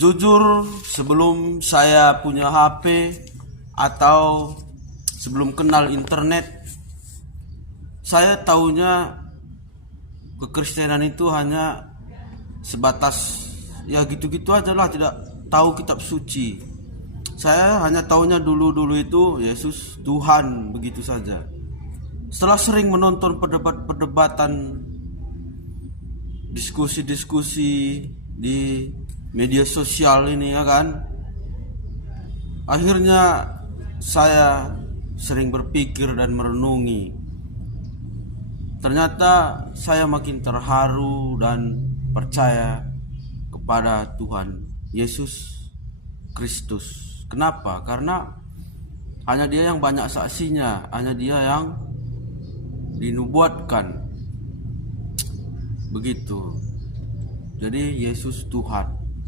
Jujur, sebelum saya punya HP atau sebelum kenal internet, saya taunya kekristenan itu hanya sebatas ya gitu-gitu aja lah, tidak tahu kitab suci. Saya hanya taunya dulu itu Yesus Tuhan, begitu saja. Setelah sering menonton perdebatan, diskusi-diskusi di media sosial ini, ya kan, akhirnya saya sering berpikir dan merenungi. Ternyata saya makin terharu dan percaya kepada Tuhan Yesus Kristus. Kenapa? Karena hanya Dia yang banyak saksinya, hanya Dia yang dinubuatkan. Begitu. Jadi Yesus Tuhan.